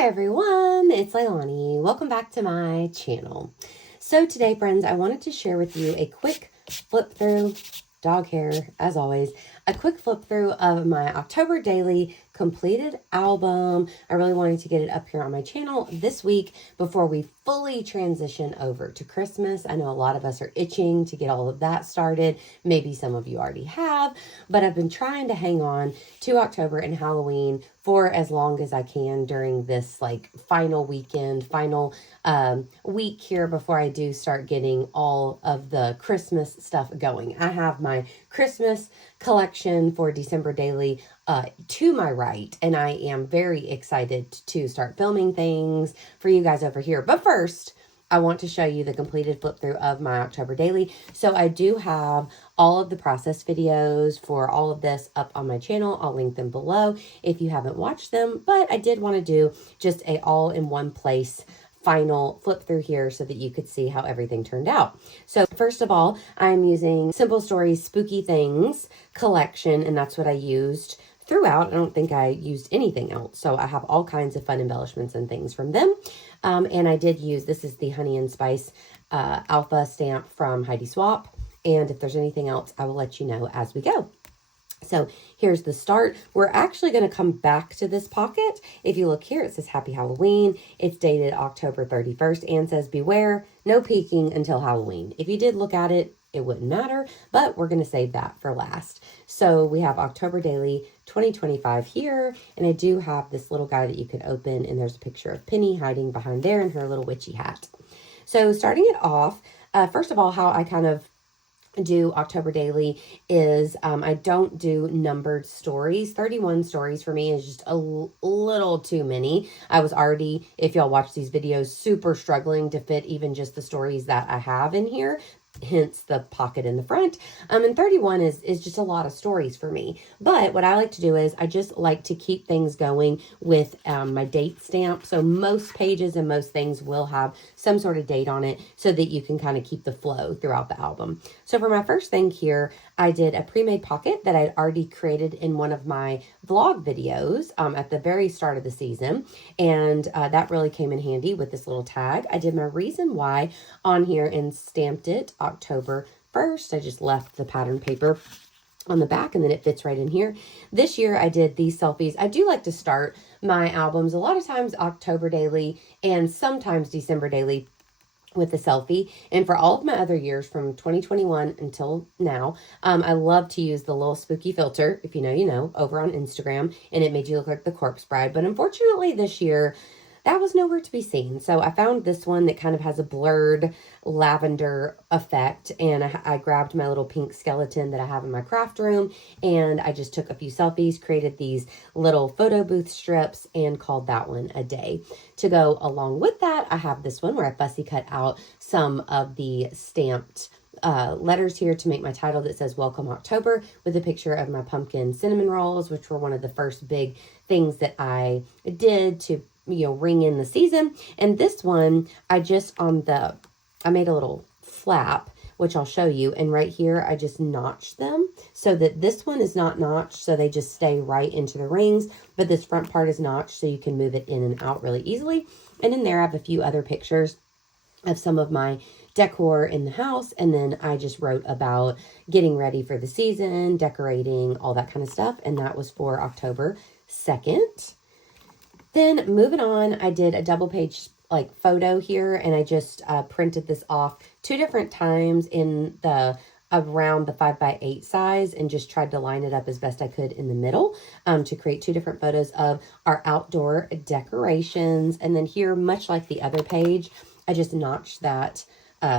Hi everyone, it's Leilani. Welcome back to my channel. So today, friends, I wanted to share with you a quick flip through, dog hair as always, a quick flip through of my October daily completed album. I really wanted to get it up here on my channel this week before we fully transition over to Christmas. I know a lot of us are itching to get all of that started. Maybe some of you already have, but I've been trying to hang on to October and Halloween for as long as I can during this like final weekend, final week here before I do start getting all of the Christmas stuff going. I have my Christmas collection for December daily to my right, and I am very excited to start filming things for you guys over here. But first, I want to show you the completed flip through of my October daily. So I do have all of the process videos for all of this up on my channel. I'll link them below if you haven't watched them, but I did want to do just a all in one place final flip through here so that you could see how everything turned out. So first of all, I'm using Simple Stories Spooky Things collection, and that's what I used throughout. I don't think I used anything else. So I have all kinds of fun embellishments and things from them. And I did use, this is the Honey and Spice Alpha stamp from Heidi Swap. And if there's anything else, I will let you know as we go. So here's the start. We're actually going to come back to this pocket. If you look here, it says Happy Halloween. It's dated October 31st and says beware, no peeking until Halloween. If you did look at it, it wouldn't matter, but we're going to save that for last. So we have October Daily 2025 here, and I do have this little guy that you could open, and there's a picture of Penny hiding behind there in her little witchy hat. So starting it off, first of all, how I kind of do October daily is I don't do numbered stories. 31 stories for me is just a little too many. I was already, if y'all watch these videos, super struggling to fit even just the stories that I have in here, hence the pocket in the front. And 31 is just a lot of stories for me. But what I like to do is I just like to keep things going with my date stamp. So most pages and most things will have some sort of date on it so that you can kind of keep the flow throughout the album. So for my first thing here, I did a pre-made pocket that I'd already created in one of my vlog videos at the very start of the season. And that really came in handy with this little tag. I did my reason why on here and stamped it October 1st. I just left the pattern paper on the back and then it fits right in here. This year I did these selfies. I do like to start my albums a lot of times October daily and sometimes December daily with a selfie. And for all of my other years from 2021 until now, I love to use the little spooky filter, if you know, you know, over on Instagram, and it made you look like the corpse bride. But unfortunately this year, that was nowhere to be seen. So I found this one that kind of has a blurred lavender effect. And I grabbed my little pink skeleton that I have in my craft room. And I just took a few selfies, created these little photo booth strips, and called that one a day. To go along with that, I have this one where I fussy cut out some of the stamped letters here to make my title that says Welcome October, with a picture of my pumpkin cinnamon rolls, which were one of the first big things that I did to, you know, ring in the season. And this one, I made a little flap, which I'll show you. And right here, I just notched them so that this one is not notched, so they just stay right into the rings. But this front part is notched, so you can move it in and out really easily. And in there, I have a few other pictures of some of my decor in the house. And then I just wrote about getting ready for the season, decorating, all that kind of stuff. And that was for October 2nd. Then moving on, I did a double page like photo here, and I just printed this off 2 different times in the around the 5x8 size and just tried to line it up as best I could in the middle to create 2 different photos of our outdoor decorations. And then here, much like the other page, I just notched that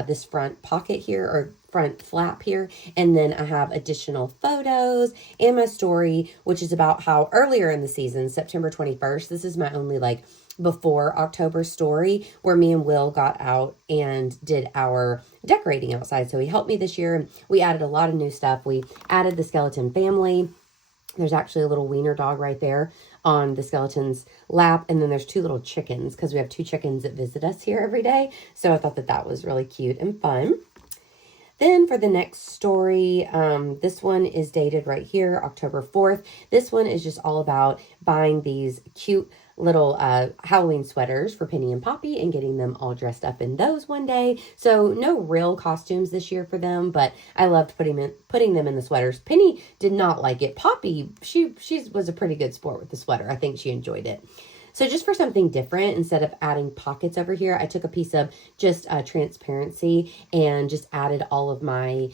this front pocket here, or front flap here, and then I have additional photos and my story, which is about how earlier in the season, September 21st, this is my only like before October story, where me and Will got out and did our decorating outside. So he helped me this year, and we added a lot of new stuff. We added the skeleton family. There's actually a little wiener dog right there on the skeleton's lap. And then there's 2 little chickens, because we have 2 chickens that visit us here every day. So I thought that that was really cute and fun. Then for the next story, this one is dated right here, October 4th. This one is just all about buying these cute little Halloween sweaters for Penny and Poppy and getting them all dressed up in those one day. So no real costumes this year for them, but I loved putting them in the sweaters. Penny did not like it. Poppy, she was a pretty good sport with the sweater. I think she enjoyed it. So just for something different, instead of adding pockets over here, I took a piece of just transparency and just added all of my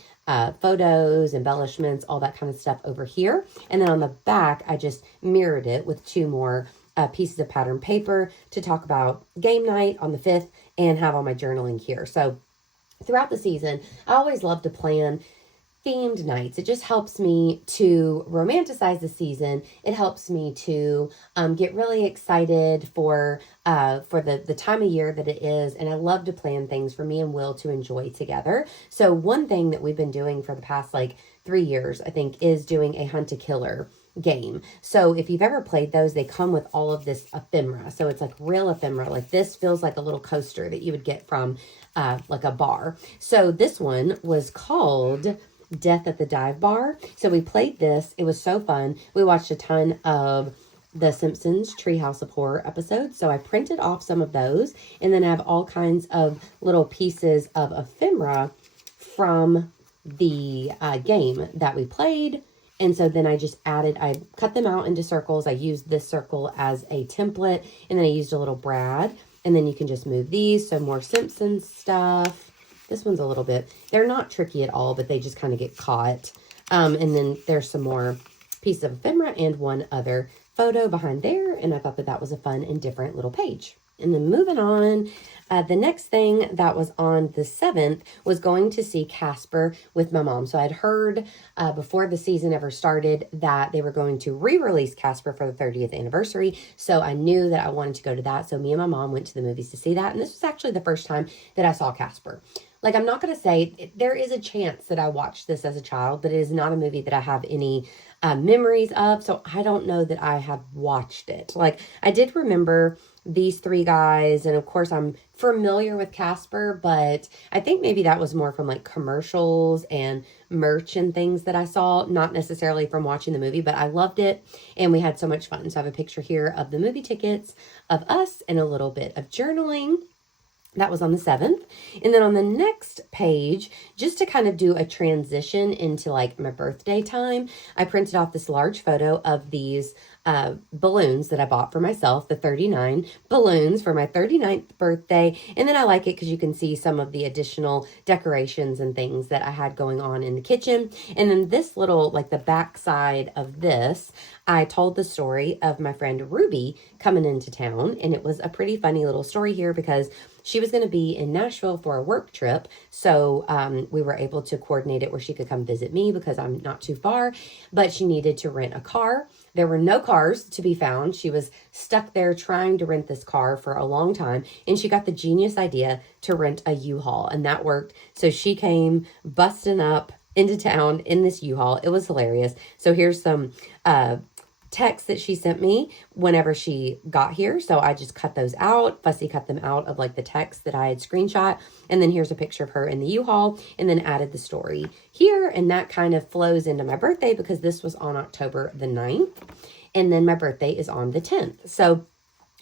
photos, embellishments, all that kind of stuff over here. And then on the back, I just mirrored it with two more pieces of pattern paper to talk about game night on the 5th and have all my journaling here. So throughout the season, I always love to plan themed nights. It just helps me to romanticize the season. It helps me to get really excited for the time of year that it is. And I love to plan things for me and Will to enjoy together. So one thing that we've been doing for the past like 3 years, I think, is doing a hunt a killer game. So if you've ever played those, they come with all of this ephemera. So it's like real ephemera. Like this feels like a little coaster that you would get from like a bar. So this one was called Death at the Dive Bar. So we played this. It was so fun. We watched a ton of the Simpsons Treehouse of Horror episodes. So I printed off some of those, and then I have all kinds of little pieces of ephemera from the game that we played. And so then I cut them out into circles. I used this circle as a template, and then I used a little brad, and then you can just move these. So more Simpsons stuff. This one's a little bit, they're not tricky at all, but they just kind of get caught. And then there's some more pieces of ephemera and one other photo behind there. And I thought that that was a fun and different little page. And then moving on, the next thing that was on the 7th was going to see Casper with my mom. So I'd heard before the season ever started that they were going to re-release Casper for the 30th anniversary. So I knew that I wanted to go to that. So me and my mom went to the movies to see that. And this was actually the first time that I saw Casper. Like, I'm not going to say, there is a chance that I watched this as a child, but it is not a movie that I have any memories of. So I don't know that I have watched it. Like, I did remember these three guys, and of course I'm familiar with Casper, but I think maybe that was more from like commercials and merch and things that I saw, not necessarily from watching the movie, but I loved it and we had so much fun. So I have a picture here of the movie tickets, of us, and a little bit of journaling. That was on the 7th. And then on the next page, just to kind of do a transition into like my birthday time, I printed off this large photo of these balloons that I bought for myself, the 39 balloons for my 39th birthday. And then I like it because you can see some of the additional decorations and things that I had going on in the kitchen. And then this little, like the back side of this, I told the story of my friend Ruby coming into town. And it was a pretty funny little story here because she was going to be in Nashville for a work trip. So we were able to coordinate it where she could come visit me because I'm not too far, but she needed to rent a car. There were no cars to be found. She was stuck there trying to rent this car for a long time. And she got the genius idea to rent a U-Haul, and that worked. So she came busting up into town in this U-Haul. It was hilarious. So here's some text that she sent me whenever she got here. So I just cut those out, fussy cut them out of like the text that I had screenshot. And then here's a picture of her in the U-Haul, and then added the story here. And that kind of flows into my birthday because this was on October the 9th. And then my birthday is on the 10th. So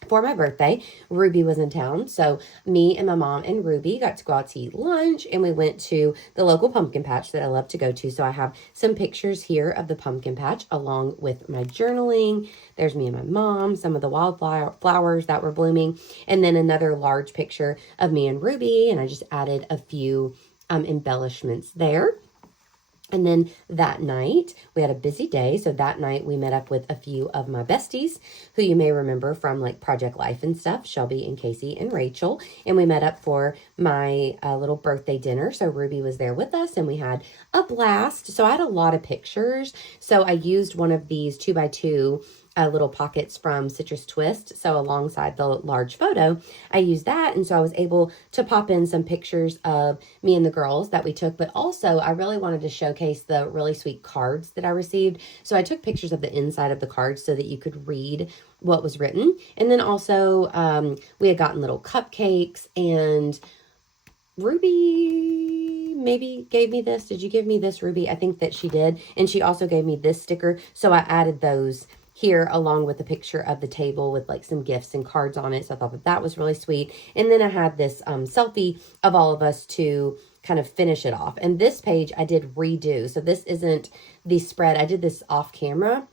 for my birthday, Ruby was in town. So me and my mom and Ruby got to go out to eat lunch, and we went to the local pumpkin patch that I love to go to. So I have some pictures here of the pumpkin patch along with my journaling. There's me and my mom, some of the wildflowers that were blooming, and then another large picture of me and Ruby. And I just added a few embellishments there. And then that night, we had a busy day. So that night, we met up with a few of my besties who you may remember from like Project Life and stuff, Shelby and Casey and Rachel. And we met up for my little birthday dinner. So Ruby was there with us and we had a blast. So I had a lot of pictures. So I used one of these 2x2 little pockets from Citrus Twist. So alongside the large photo, I used that. And so I was able to pop in some pictures of me and the girls that we took. But also, I really wanted to showcase the really sweet cards that I received. So I took pictures of the inside of the cards so that you could read what was written. And then also, we had gotten little cupcakes, and Ruby maybe gave me this. Did you give me this, Ruby? I think that she did. And she also gave me this sticker. So I added those here along with a picture of the table with like some gifts and cards on it. So I thought that was really sweet. And then I had this selfie of all of us to kind of finish it off. And this page I did redo. So this isn't the spread. I did this off camera.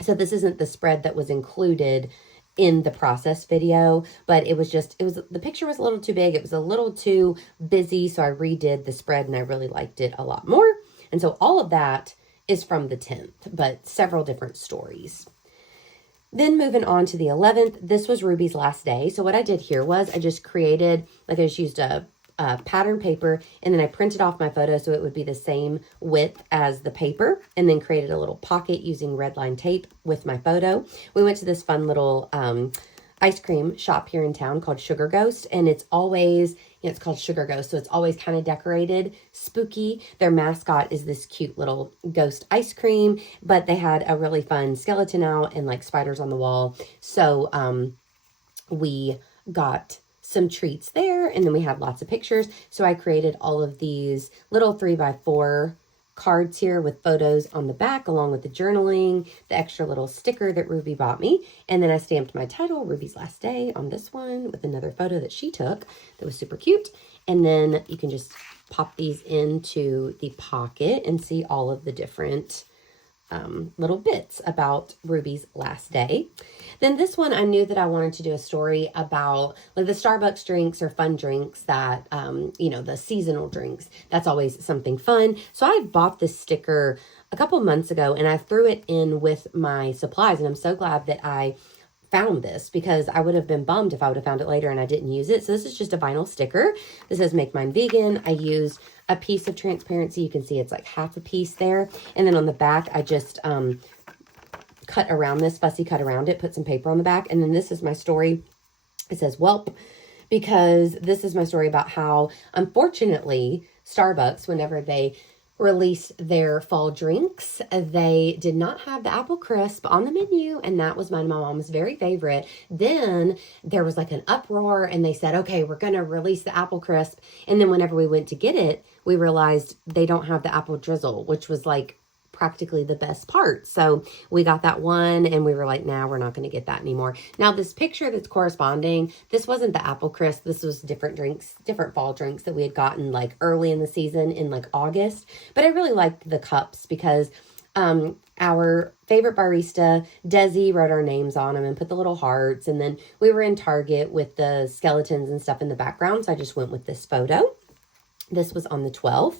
So this isn't the spread that was included in the process video, but the picture was a little too big. It was a little too busy. So I redid the spread and I really liked it a lot more. And so all of that is from the 10th, but several different stories. Then moving on to the 11th, this was Ruby's last day. So what I did here was I just created, like I just used a pattern paper, and then I printed off my photo so it would be the same width as the paper, and then created a little pocket using red line tape with my photo. We went to this fun little ice cream shop here in town called Sugar Ghost, and it's always, it's called Sugar Ghost, so it's always kind of decorated spooky. Their mascot is this cute little ghost ice cream, but they had a really fun skeleton out and like spiders on the wall. So we got some treats there, and then we had lots of pictures. So I created all of these little 3x4 cards here with photos on the back, along with the journaling, the extra little sticker that Ruby bought me. And then I stamped my title, Ruby's Last Day, on this one with another photo that she took that was super cute. And then you can just pop these into the pocket and see all of the different little bits about Ruby's last day. Then this one, I knew that I wanted to do a story about like the Starbucks drinks or fun drinks that, the seasonal drinks. That's always something fun. So I bought this sticker a couple months ago and I threw it in with my supplies. And I'm so glad that I found this because I would have been bummed if I would have found it later and I didn't use it. So this is just a vinyl sticker. This says Make Mine Vegan. I used a piece of transparency. You can see it's like half a piece there. And then on the back, I just cut around this, fussy cut around it, put some paper on the back. And then this is my story. It says, Welp, because this is my story about how, unfortunately, Starbucks, whenever they released their fall drinks, they did not have the apple crisp on the menu, and that was my mom's very favorite. Then there was like an uproar and they said, okay, we're going to release the apple crisp. And then whenever we went to get it, we realized they don't have the apple drizzle, which was like practically the best part. So we got that one and we were like, nah, we're not going to get that anymore. Now this picture that's corresponding, this wasn't the apple crisp. This was different drinks, different fall drinks that we had gotten like early in the season in like August. But I really liked the cups because our favorite barista, Desi, wrote our names on them and put the little hearts. And then we were in Target with the skeletons and stuff in the background. So I just went with this photo. This was on the 12th.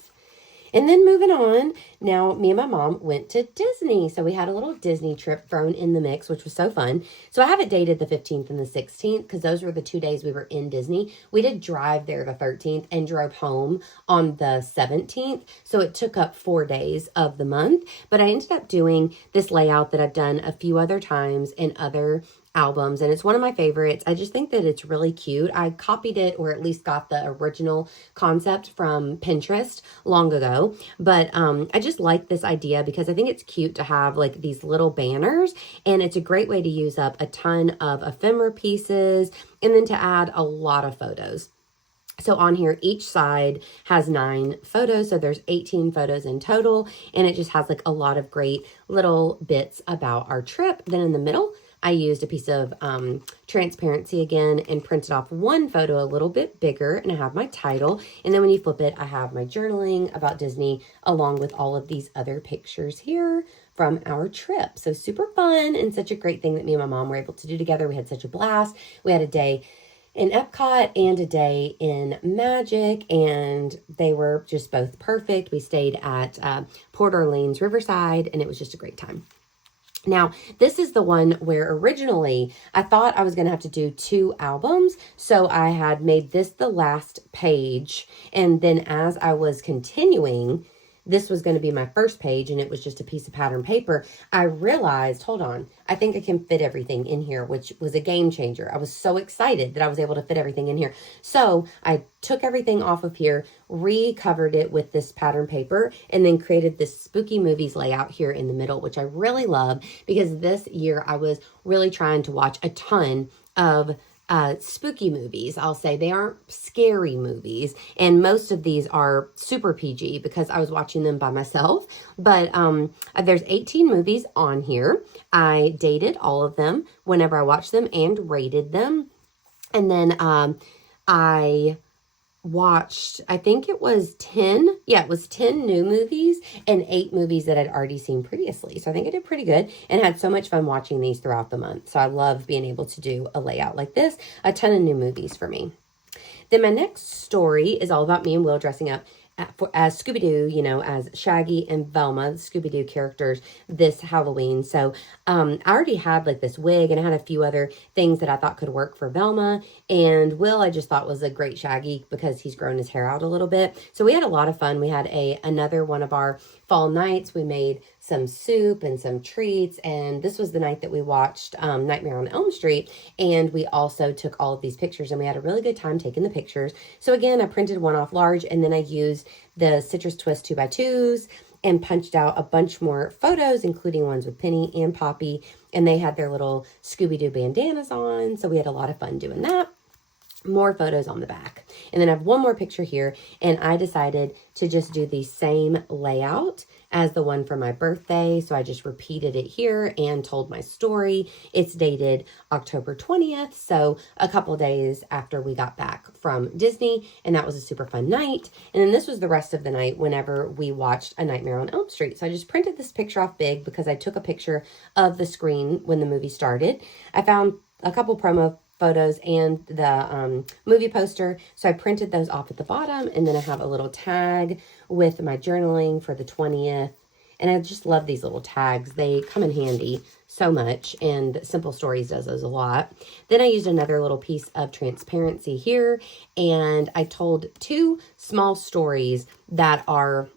And then moving on, now me and my mom went to Disney. So we had a little Disney trip thrown in the mix, which was so fun. So I have it dated the 15th and the 16th because those were the 2 days we were in Disney. We did drive there the 13th and drove home on the 17th. So it took up 4 days of the month. But I ended up doing this layout that I've done a few other times in other albums, and it's one of my favorites. I just think that it's really cute. I copied it, or at least got the original concept from Pinterest long ago, but I just like this idea because I think it's cute to have like these little banners, and it's a great way to use up a ton of ephemera pieces and then to add a lot of photos. So on here, each side has 9 photos. So there's 18 photos in total, and it just has like a lot of great little bits about our trip. Then in the middle, I used a piece of transparency again and printed off one photo a little bit bigger, and I have my title. And then when you flip it, I have my journaling about Disney along with all of these other pictures here from our trip. So super fun and such a great thing that me and my mom were able to do together. We had such a blast. We had a day in Epcot and a day in Magic, and they were just both perfect. We stayed at Port Orleans Riverside, and it was just a great time. Now, this is the one where originally I thought I was going to have to do 2 albums. So I had made this the last page. And then as I was continuing, this was going to be my first page, and it was just a piece of pattern paper. I realized, hold on, I think I can fit everything in here, which was a game changer. I was so excited that I was able to fit everything in here. So I took everything off of here, recovered it with this pattern paper, and then created this spooky movies layout here in the middle, which I really love because this year I was really trying to watch a ton of spooky movies, I'll say. They aren't scary movies. And most of these are super PG because I was watching them by myself. But there's 18 movies on here. I dated all of them whenever I watched them and rated them. And then I watched, I think it was 10. Yeah, it was 10 new movies and 8 movies that I'd already seen previously. So I think I did pretty good and had so much fun watching these throughout the month. So I love being able to do a layout like this. A ton of new movies for me. Then my next story is all about me and Will dressing up as Scooby-Doo, you know, as Shaggy and Velma, the Scooby-Doo characters, this Halloween. So I already had like this wig and I had a few other things that I thought could work for Velma. And Will, I just thought was a great Shaggy because he's grown his hair out a little bit. So we had a lot of fun. We had another one of our fall nights. We made some soup and some treats. And this was the night that we watched Nightmare on Elm Street. And we also took all of these pictures and we had a really good time taking the pictures. So again, I printed one off large and then I used the Citrus Twist 2x2s and punched out a bunch more photos, including ones with Penny and Poppy. And they had their little Scooby-Doo bandanas on. So we had a lot of fun doing that. More photos on the back. And then I have one more picture here. And I decided to just do the same layout as the one for my birthday. So I just repeated it here and told my story. It's dated October 20th. So a couple days after we got back from Disney. And that was a super fun night. And then this was the rest of the night whenever we watched A Nightmare on Elm Street. So I just printed this picture off big because I took a picture of the screen when the movie started. I found a couple promo photos and the movie poster. So I printed those off at the bottom. And then I have a little tag with my journaling for the 20th. And I just love these little tags. They come in handy so much. And Simple Stories does those a lot. Then I used another little piece of transparency here. And I told 2 small stories that are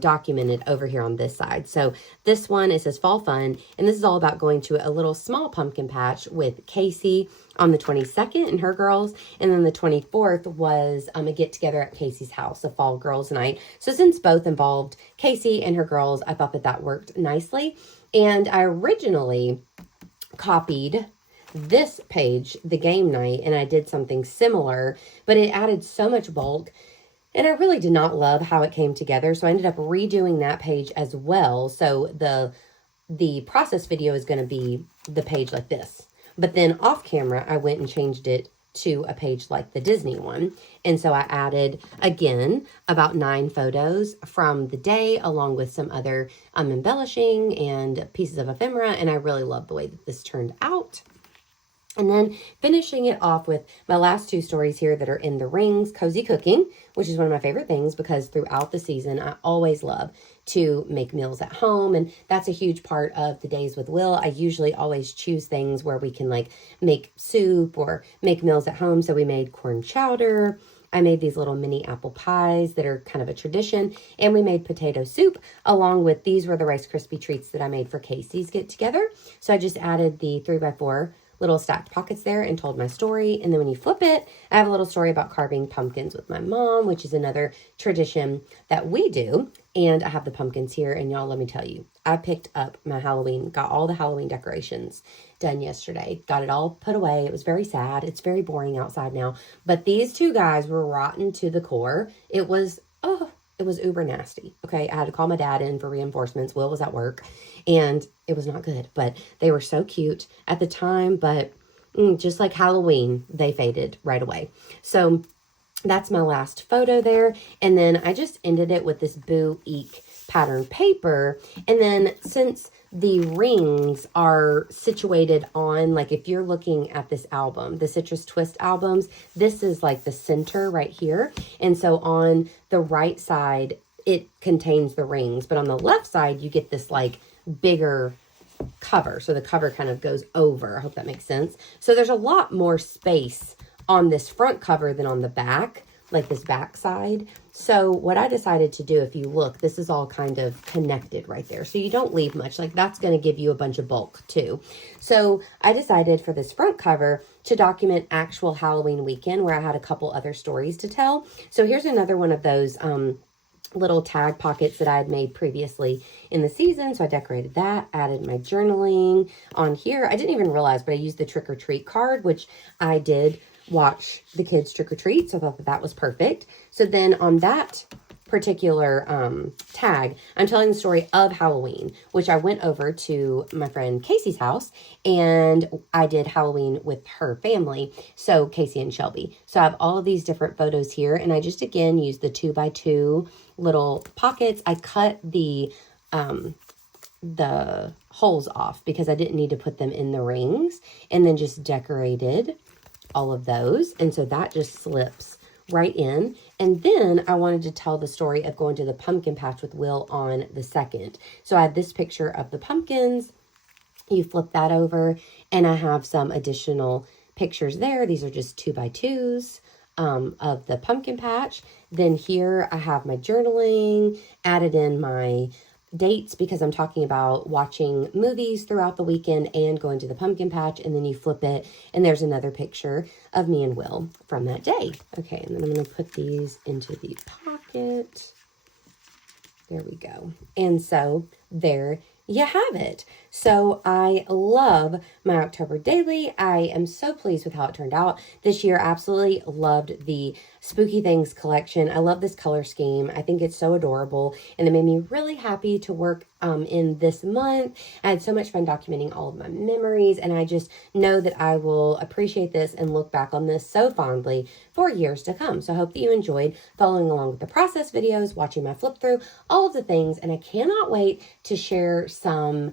documented over here on this side. So this one, it says Fall Fun, and this is all about going to a little small pumpkin patch with Casey on the 22nd and her girls, and then the 24th was a get together at Casey's house, a fall girls night. So since both involved Casey and her girls, I thought that that worked nicely. And I originally copied this page, the game night, and I did something similar, but it added so much bulk. And I really did not love how it came together. So I ended up redoing that page as well. So the process video is going to be the page like this. But then off camera, I went and changed it to a page like the Disney one. And so I added, again, about 9 photos from the day, along with some other embellishing and pieces of ephemera. And I really love the way that this turned out. And then finishing it off with my last 2 stories here that are in the rings, cozy cooking, which is one of my favorite things because throughout the season, I always love to make meals at home. And that's a huge part of the days with Will. I usually always choose things where we can like make soup or make meals at home. So we made corn chowder. I made these little mini apple pies that are kind of a tradition. And we made potato soup along with, these were the Rice Krispie treats that I made for Casey's get together. So I just added the 3x4 little stacked pockets there and told my story. And then when you flip it, I have a little story about carving pumpkins with my mom, which is another tradition that we do. And I have the pumpkins here. And y'all, let me tell you, I picked up my Halloween, got all the Halloween decorations done yesterday, got it all put away. It was very sad. It's very boring outside now. But these 2 guys were rotten to the core. It was uber nasty. Okay. I had to call my dad in for reinforcements. Will was at work and it was not good, but they were so cute at the time, but just like Halloween, they faded right away. So that's my last photo there. And then I just ended it with this Boo Eek pattern paper. And then since the rings are situated on, like if you're looking at this album, the Citrus Twist albums, this is like the center right here. And so on the right side, it contains the rings, but on the left side, you get this like bigger cover. So the cover kind of goes over. I hope that makes sense. So there's a lot more space on this front cover than on the back, like this back side. So what I decided to do, if you look, this is all kind of connected right there. So you don't leave much, like that's going to give you a bunch of bulk too. So I decided for this front cover to document actual Halloween weekend where I had a couple other stories to tell. So here's another one of those little tag pockets that I had made previously in the season. So I decorated that, added my journaling on here. I didn't even realize, but I used the trick or treat card, which I did watch the kids trick or treat. So I thought that that was perfect. So then on that particular tag, I'm telling the story of Halloween, which I went over to my friend Casey's house and I did Halloween with her family. So Casey and Shelby. So I have all of these different photos here, and I just again used the 2x2 little pockets. I cut the holes off because I didn't need to put them in the rings, and then just decorated all of those. And so that just slips right in. And then I wanted to tell the story of going to the pumpkin patch with Will on the 2nd. So I have this picture of the pumpkins. You flip that over and I have some additional pictures there. These are just 2x2s of the pumpkin patch. Then here I have my journaling, added in my dates because I'm talking about watching movies throughout the weekend and going to the pumpkin patch. And then you flip it and there's another picture of me and Will from that day. Okay, and then I'm going to put these into the pocket. There we go. And so there you have it. So I love my October daily. I am so pleased with how it turned out this year. Absolutely loved the Spooky Things collection. I love this color scheme. I think it's so adorable, and it made me really happy to work in this month. I had so much fun documenting all of my memories, and I just know that I will appreciate this and look back on this so fondly for years to come. So I hope that you enjoyed following along with the process videos, watching my flip through, all of the things, and I cannot wait to share some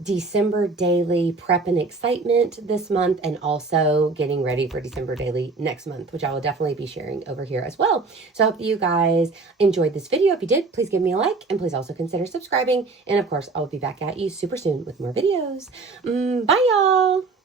December daily prep and excitement this month, and also getting ready for December daily next month, which I will definitely be sharing over here as well. So I hope that you guys enjoyed this video. If you did, please give me a like, and please also consider subscribing. And of course, I will be back at you super soon with more videos. Bye, y'all.